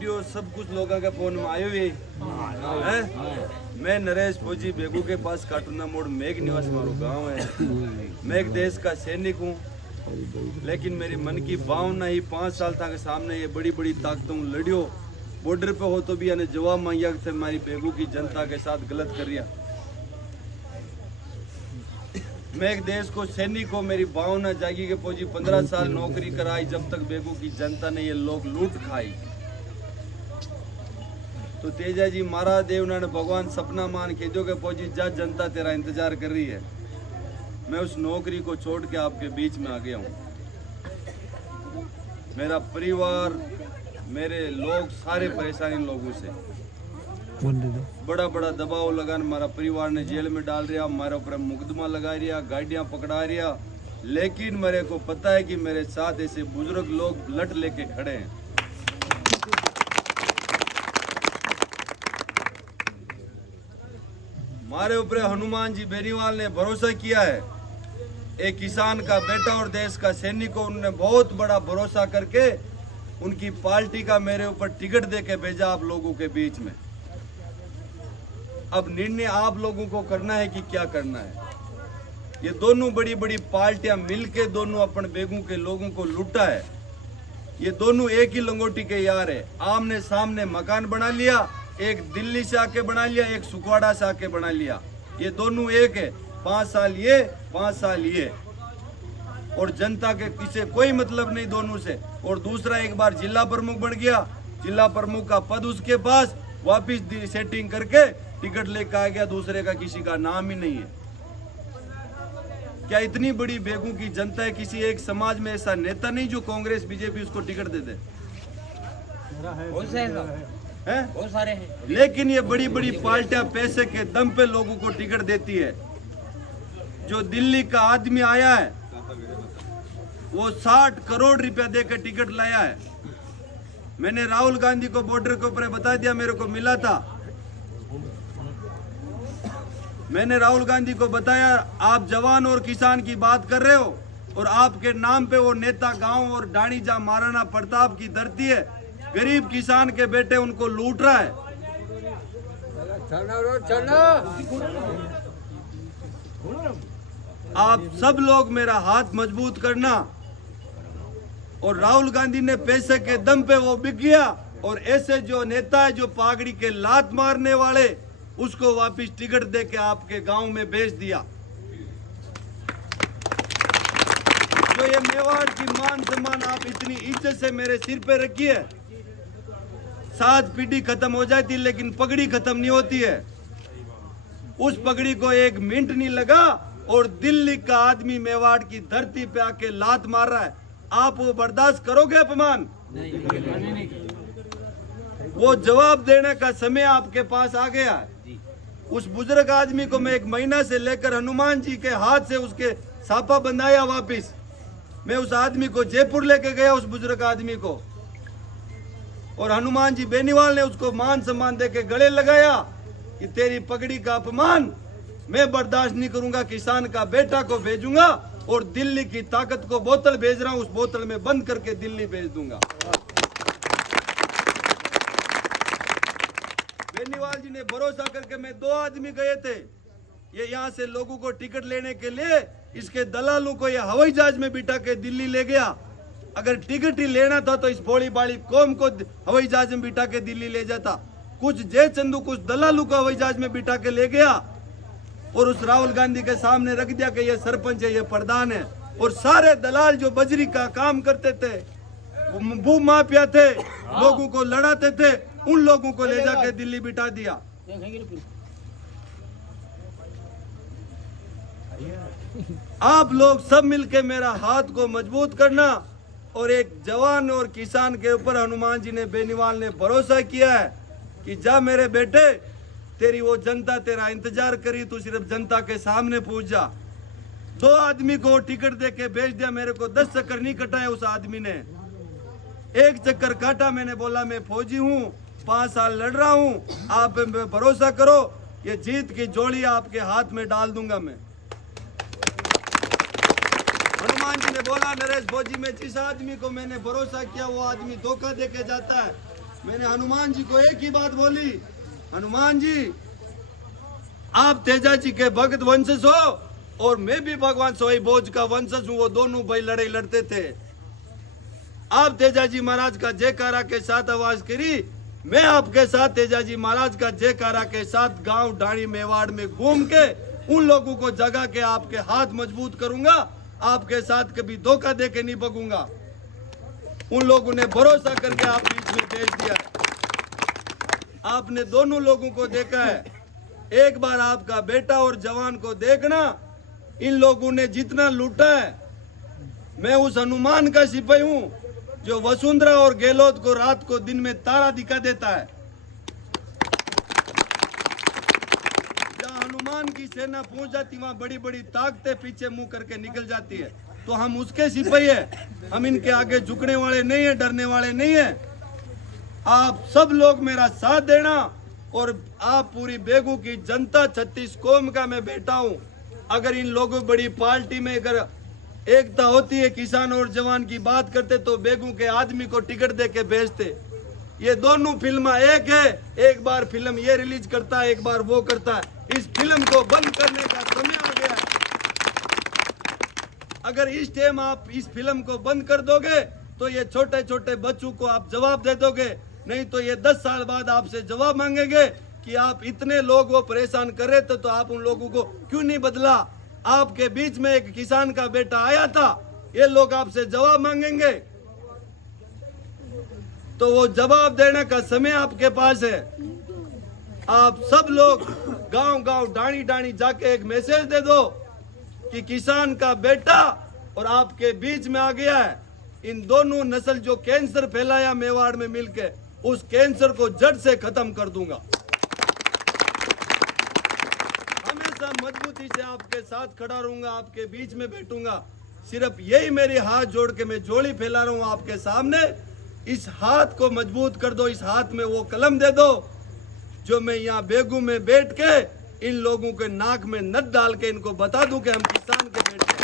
Video सब कुछ लोगों के फोन में आयो हुई है। मैं नरेश फौजी बेगू के पास काटूना मोड़ मेघ निवास मारो गांव है। मैं एक देश का सैनिक हूँ, लेकिन मेरी मन की भावना ही 5 साल तक सामने ये बड़ी बड़ी ताकतों लड़ियो। बॉर्डर पे हो तो भी यानी जवाब मांगिया थे हमारी बेगू की जनता के साथ गलत कर रिया। मैं एक देश को सैनिक हो, मेरी भावना जागी के फौजी 15 साल नौकरी कराई जब तक बेगू की जनता ने ये लोग लूट खाई। तो तेजा जी महाराज देव ने भगवान सपना मान के जो के फौजी जा जनता तेरा इंतजार कर रही है। मैं उस नौकरी को छोड़ के आपके बीच में आ गया हूँ। मेरा परिवार, मेरे लोग सारे परेशान इन लोगों से बड़ा बड़ा दबाव लगाने हमारा परिवार ने जेल में डाल रिया, हमारे ऊपर मुकदमा लगा रिया, गाड़ियां पकड़ा रिया। लेकिन मेरे को पता है कि मेरे साथ ऐसे बुजुर्ग लोग लट लेके खड़े हैं। हमारे ऊपर हनुमान जी बेनीवाल ने भरोसा किया है। एक किसान का बेटा और देश का सैनिक को उन्होंने बहुत बड़ा भरोसा करके उनकी पार्टी का मेरे ऊपर टिकट दे के भेजा आप लोगों के बीच में। अब निर्णय आप लोगों को करना है कि क्या करना है। ये दोनों बड़ी बड़ी पार्टियां मिलके दोनों अपन बेगू के लोगों को लूटा है। ये दोनों एक ही लंगोटी के यार है। आमने सामने मकान बना लिया, एक दिल्ली से आके बना लिया, एक सुखवाड़ा से आके बना लिया। ये दोनों एक है, 5 साल ये 5 साल ये, और जनता के किसी कोई मतलब नहीं दोनों से। और दूसरा एक बार जिला प्रमुख बन गया, जिला प्रमुख का पद उसके पास, वापिस सेटिंग करके टिकट लेकर आ गया, दूसरे का किसी का नाम ही नहीं है। क्या इतनी बड़ी बेगू की जनता है, किसी एक समाज में ऐसा नेता नहीं जो कांग्रेस बीजेपी उसको टिकट दे दे? बहुत सारे हैं। लेकिन ये बड़ी बड़ी पार्टियां पैसे के दम पे लोगों को टिकट देती है। जो दिल्ली का आदमी आया है वो 60 करोड़ रुपया देकर टिकट लाया है। मैंने राहुल गांधी को बॉर्डर के ऊपर बता दिया, मेरे को मिला था। मैंने राहुल गांधी को बताया आप जवान और किसान की बात कर रहे हो और आपके नाम पे वो नेता गांव और डाणी जहां महाराणा प्रताप की धरती है, गरीब किसान के बेटे उनको लूट रहा है। आप सब लोग मेरा हाथ मजबूत करना। और राहुल गांधी ने पैसे के दम पे वो बिक गया, और ऐसे जो नेता है जो पागड़ी के लात मारने वाले, उसको वापस टिकट दे के आपके गांव में भेज दिया। जो ये मेवाड़ की मान सम्मान आप इतनी इज्जत से मेरे सिर पे रखी है, 7 पीढ़ी खत्म हो जाती लेकिन पगड़ी खत्म नहीं होती है। उस पगड़ी को 1 मिनट नहीं लगा और दिल्ली का आदमी मेवाड़ की धरती पे आके लात मार रहा है। आप वो बर्दाश्त करोगे अपमान? नहीं। वो जवाब देने का समय आपके पास आ गया है। उस बुजुर्ग आदमी को मैं 1 महीना से लेकर हनुमान जी के हाथ से उसके सापा बंधाया वापिस। मैं उस आदमी को जयपुर लेके गया, उस बुजुर्ग आदमी को, और हनुमान जी बेनीवाल ने उसको मान सम्मान देके गले लगाया कि तेरी पगड़ी का अपमान मैं बर्दाश्त नहीं करूंगा। किसान का बेटा को भेजूंगा और दिल्ली की ताकत को बोतल भेज रहा हूं, उस बोतल में बंद करके दिल्ली भेज दूंगा। बेनीवाल जी ने भरोसा करके, मैं 2 आदमी गए थे ये यहाँ से लोगों को टिकट लेने के लिए, इसके दलालों को ये हवाई जहाज में बिठा के दिल्ली ले गया। अगर टिकट ही लेना था तो इस भोली बाली कौम को हवाई जहाज में बिठा के दिल्ली ले जाता। कुछ जय चंदू कुछ दलालू को हवाई जहाज में बिठा के ले गया और उस राहुल गांधी के सामने रख दिया कि ये सरपंच है, ये प्रधान है। और सारे दलाल जो बजरी का काम करते थे, भू माफिया थे, लोगों को लड़ाते थे, उन लोगों को ले जाके दिल्ली बिठा दिया। आप लोग सब मिलके मेरा हाथ को मजबूत करना। और एक जवान और किसान के ऊपर हनुमान जी ने बेनीवाल ने भरोसा किया है कि जा मेरे बेटे, तेरी वो जनता तेरा इंतजार करी, तू सिर्फ जनता के सामने पूछ जा। 2 आदमी को टिकट दे के भेज दिया। मेरे को 10 चक्कर नहीं कटाया उस आदमी ने, 1 चक्कर काटा। मैंने बोला मैं फौजी हूँ, 5 साल लड़ रहा हूँ, आप भरोसा करो, ये जीत की जोड़ी आपके हाथ में डाल दूंगा मैं। हनुमान जी ने बोला नरेश फौजी में जिस आदमी को मैंने भरोसा किया वो आदमी धोखा देके जाता है। मैंने हनुमान जी को एक ही बात बोली, हनुमान जी आप तेजा जी के भक्त वंशज हो और मैं भी भगवान सोई भोज का वंशज हूँ। वो दोनों भाई लड़ाई लड़ते थे। आप तेजा जी महाराज का जयकारा के साथ आवाज करी, मैं आपके साथ तेजा जी महाराज का जयकारा के साथ गांव ढाणी मेवाड़ में घूम के उन लोगों को जगा के आपके हाथ मजबूत करूंगा। आपके साथ कभी धोखा दे के नहीं भगूंगा। उन लोगों ने भरोसा करके आप बीच में भेज दिया। आपने दोनों लोगों को देखा है। एक बार आपका बेटा और जवान को देखना। इन लोगों ने जितना लूटा है, मैं उस हनुमान का सिपाही हूं जो वसुंधरा और गहलोत को रात को दिन में तारा दिखा देता है। जहां हनुमान की सेना पहुंच जाती वहां बड़ी बड़ी ताकतें पीछे मुंह करके निकल जाती है। तो हम उसके सिपाही है, हम इनके आगे झुकने वाले नहीं है, डरने वाले नहीं है। आप सब लोग मेरा साथ देना और आप पूरी बेगू की जनता 36 कौम का मैं बेटा हूं। अगर इन लोगों बड़ी पार्टी में अगर एकता होती है, किसान और जवान की बात करते तो बेगू के आदमी को टिकट दे के भेजते। ये दोनों फिल्म एक है, एक बार फिल्म ये रिलीज करता है, एक बार वो करता है। इस फिल्म को बंद करने का समय आ गया है। अगर इस टाइम आप इस फिल्म को बंद कर दोगे तो ये छोटे छोटे बच्चों को आप जवाब दे दोगे, नहीं तो ये 10 साल बाद आपसे जवाब मांगेंगे कि आप इतने लोग वो परेशान कर रहे थे तो आप उन लोगों को क्यों नहीं बदला। आपके बीच में एक किसान का बेटा आया था, ये लोग आपसे जवाब मांगेंगे। तो वो जवाब देने का समय आपके पास है। आप सब लोग गांव गांव डाणी डाणी जाके एक मैसेज दे दो कि किसान का बेटा और आपके बीच में आ गया है। इन दोनों नस्ल जो कैंसर फैलाया मेवाड़ में मिलके, उस कैंसर को जड़ से खत्म कर दूंगा। हमेशा मजबूती से आपके साथ खड़ा रहूंगा, आपके बीच में बैठूंगा। सिर्फ यही मेरी हाथ जोड़ के मैं जोड़ी फैला रहा हूं आपके सामने। इस हाथ को मजबूत कर दो, इस हाथ में वो कलम दे दो जो मैं यहाँ बेगू में बैठ के इन लोगों के नाक में नट डाल के इनको बता दूं कि हम किसान के बेटे हैं।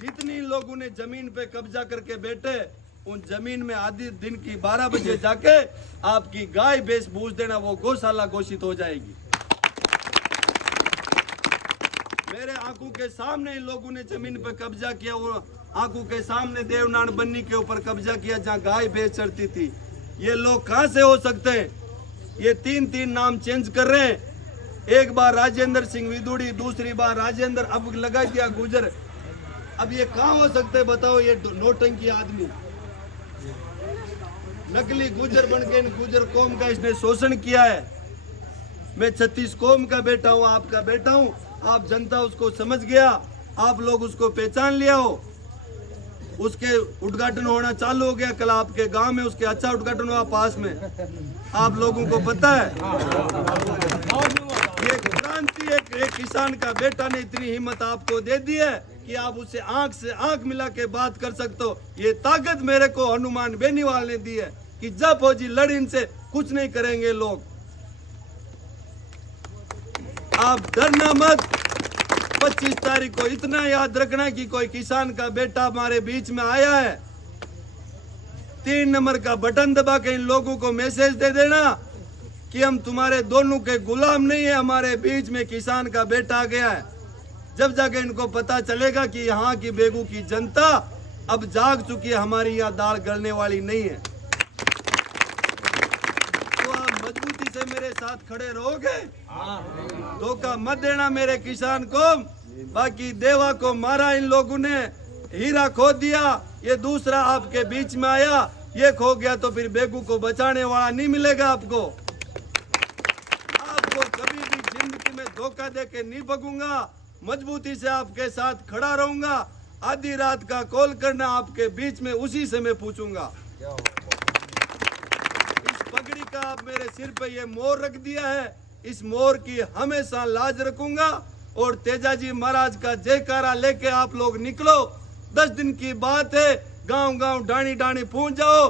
जितनी लोगों ने जमीन पे कब्जा करके बैठे, उन जमीन में आधी दिन की 12 बजे जाके आपकी गाय भैंस बूझ देना, वो गौशाला घोषित हो जाएगी। मेरे आंखों के सामने इन लोगों ने जमीन पे कब्जा किया। वो आंखों के सामने देवनान बन्नी के ऊपर कब्जा किया जहाँ गाय भैंस चढ़ती थी। ये लोग कहां से हो सकते हैं? ये 3-3 नाम चेंज कर रहे हैं। एक बार राजेंद्र सिंह विदुड़ी, दूसरी बार राजेंद्र, अब लगा दिया गुजर। अब ये कहां हो सकते हैं बताओ? ये नौटंकी आदमी नकली गुजर बन के इन गुजर कौम का इसने शोषण किया है। मैं 36 कौम का बेटा हूं, आपका बेटा हूं। आप जनता उसको समझ गया, आप लोग उसको पहचान लिया हो। उसके उद्घाटन होना चालू हो गया कल आपके गांव में, उसके अच्छा उद्घाटन हुआ पास में। आप लोगों को पता है ये क्रांति एक किसान का बेटा ने इतनी हिम्मत आपको दे दी है कि आप उससे आंख से आंख मिला के बात कर सकते हो। ये ताकत मेरे को हनुमान बेनीवाल ने दी है कि जब फौजी लड़, इनसे कुछ नहीं करेंगे लोग। आप डरना मत। 25 तारीख को इतना याद रखना कि कोई किसान का बेटा हमारे बीच में आया है। 3 नंबर का बटन दबा के इन लोगों को मैसेज दे देना कि हम तुम्हारे दोनों के गुलाम नहीं है, हमारे बीच में किसान का बेटा आ गया है। जब जाके इनको पता चलेगा कि यहाँ की बेगू की जनता अब जाग चुकी है, हमारी यहाँ दाल गलने वाली नहीं है। तो आप मजबूती से मेरे साथ खड़े रहोगे, धोखा मत देना मेरे किसान को। बाकी देवा को मारा इन लोगों ने, हीरा खो दिया, ये दूसरा आपके बीच में आया, ये खो गया तो फिर बेगू को बचाने वाला नहीं मिलेगा आपको। आपको कभी भी जिंदगी में धोखा दे के नहीं भगूंगा। मजबूती से आपके साथ खड़ा रहूंगा। आधी रात का कॉल करना आपके बीच में, उसी से मैं पूछूंगा। इस पगड़ी का आप मेरे सिर पे ये मोर रख दिया है, इस मोर की हमेशा लाज रखूंगा। और तेजाजी महाराज का जयकारा लेके आप लोग निकलो। 10 दिन की बात है, गांव गांव डाणी डाणी पहुंच जाओ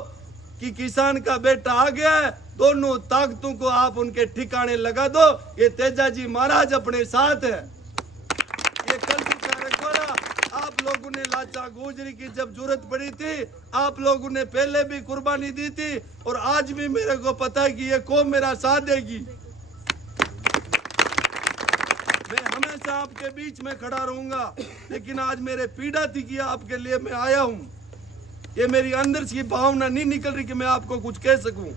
कि किसान का बेटा आ गया है। दोनों ताकतों को आप उनके ठिकाने लगा दो। ये तेजाजी महाराज अपने साथ है। ये कल की आप आप लोगों ने लाचा गुजरी की जब जरूरत पड़ी थी, आप लोगों ने पहले भी कुर्बानी दी थी और आज भी मेरे को पता है कि ये कौम मेरा साथ देगी। मैं हमेशा आपके बीच में खड़ा रहूंगा, लेकिन आज मेरे पीड़ा थी कि आपके लिए मैं आया हूं। ये मेरी अंदर से भावना नहीं निकल रही कि मैं आपको कुछ कह सकूं।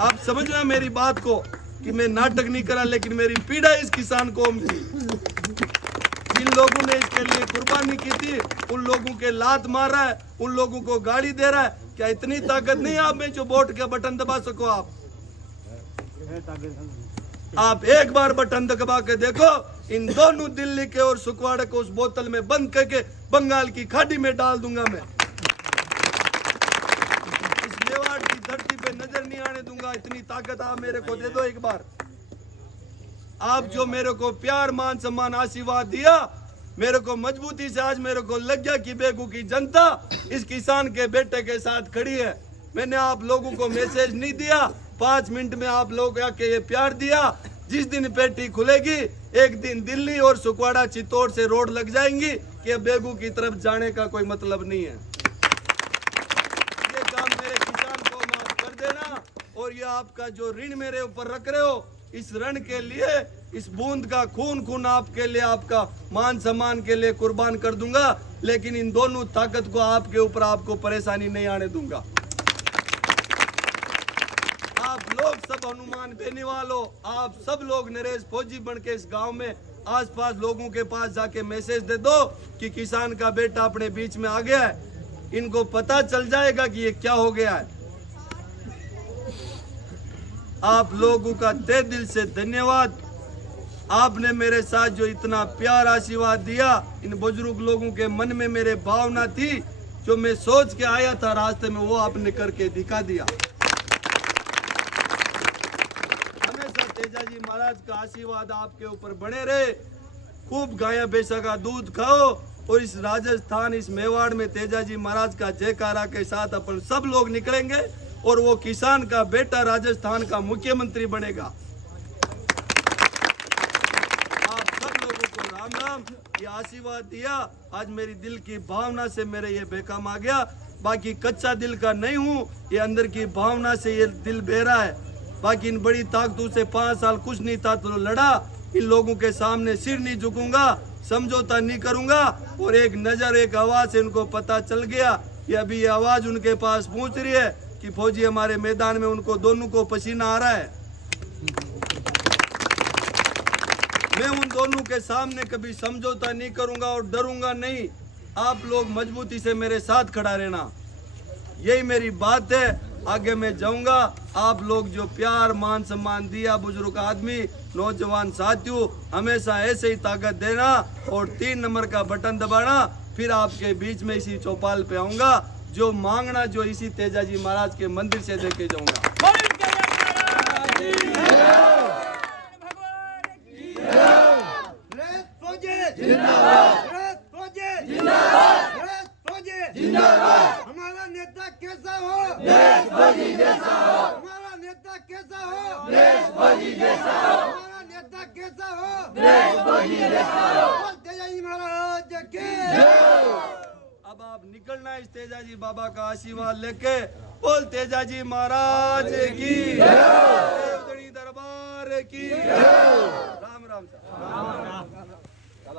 आप समझना मेरी बात को कि मैं नाटक नहीं करा, लेकिन मेरी पीड़ा इस किसान कौम की, जिन लोगों ने इसके लिए कुर्बानी की थी, उन लोगों के लात मार रहा है, उन लोगों को गाली दे रहा है। क्या इतनी ताकत नहीं आप में जो वोट के बटन दबा सको? आप एक बार बटन दबा के देखो, इन दोनों दिल्ली के और सुकवाड़े को उस बोतल में बंद करके बंगाल की खाड़ी में डाल दूंगा। मैं इस मेवाड़ की धरती पे नजर नहीं आने दूंगा। इतनी ताकत आप मेरे को दे दो एक बार। आप जो मेरे को प्यार मान सम्मान आशीर्वाद दिया, मेरे को मजबूती से आज मेरे को लग गया कि बेगू की जनता इस किसान के बेटे के साथ खड़ी है। मैंने आप लोगों को मैसेज नहीं दिया, 5 मिनट में आप लोग आके ये प्यार दिया। जिस दिन पेटी खुलेगी, एक दिन दिल्ली और सुकवाड़ा चित्तौड़ से रोड लग जाएंगी कि बेगू की तरफ जाने का कोई मतलब नहीं है। ये काम मेरे किसान को माफ कर देना, और ये आपका जो ऋण मेरे ऊपर रख रहे हो, इस ऋण के लिए, इस बूंद का खून आपके लिए, आपका मान सम्मान के लिए कुर्बान कर दूंगा। लेकिन इन दोनों ताकत को आपके ऊपर आपको परेशानी नहीं आने दूंगा। आप लोग सब हनुमान बेनीवाल हो, आप सब लोग नरेश फौजी बन के इस गांव में आसपास लोगों के पास जाके मैसेज दे दो कि किसान का बेटा अपने बीच में आ गया है। इनको पता चल जाएगा कि ये क्या हो गया है। आप लोगों का तहे दिल से धन्यवाद। आपने मेरे साथ जो इतना प्यार आशीर्वाद दिया, इन बुजुर्ग लोगों के मन में मेरे भावना थी, जो मैं सोच के आया था रास्ते में, वो आपने करके दिखा दिया। हमेशा तेजाजी महाराज का आशीर्वाद आपके ऊपर बने रहे। खूब गाया भैंसा का दूध खाओ, और इस राजस्थान, इस मेवाड़ में तेजाजी महाराज का जयकारा के साथ अपन सब लोग निकलेंगे, और वो किसान का बेटा राजस्थान का मुख्यमंत्री बनेगा। आप सब लोगों को राम राम। ये आशीर्वाद दिया, आज मेरी दिल की भावना से मेरे ये बेकाम आ गया। बाकी कच्चा दिल का नहीं हूँ, ये अंदर की भावना से ये दिल बहरा है। बाकी इन बड़ी ताकतों से 5 साल कुछ नहीं था तो लड़ा। इन लोगों के सामने सिर नहीं झुकूंगा, समझौता नहीं करूंगा। और एक नजर, एक आवाज से उनको पता चल गया, ये अभी ये आवाज उनके पास पहुंच रही है कि फौजी हमारे मैदान में, उनको दोनों को पसीना आ रहा है। मैं उन दोनों के सामने कभी समझौता नहीं करूंगा और डरूंगा नहीं। आप लोग मजबूती से मेरे साथ खड़ा रहना, यही मेरी बात है। आगे मैं जाऊंगा। आप लोग जो प्यार मान सम्मान दिया, बुजुर्ग आदमी, नौजवान साथियों, हमेशा ऐसे ही ताकत देना और 3 नंबर का बटन दबाना। फिर आपके बीच में इसी चौपाल पे आऊंगा, जो मांगना जो इसी तेजाजी महाराज के मंदिर से देके जाऊंगा। हमारा नेता कैसा हो? देशभक्ति जैसा हो। हमारा नेता कैसा हो? देशभक्ति जैसा हो। हमारा नेता कैसा हो? देशभक्ति जैसा हो। तेजाजी महाराज की। अब आप निकलना इस तेजाजी बाबा का आशीर्वाद लेके। बोल तेजाजी महाराज की, देवधनी दरबार की। राम राम।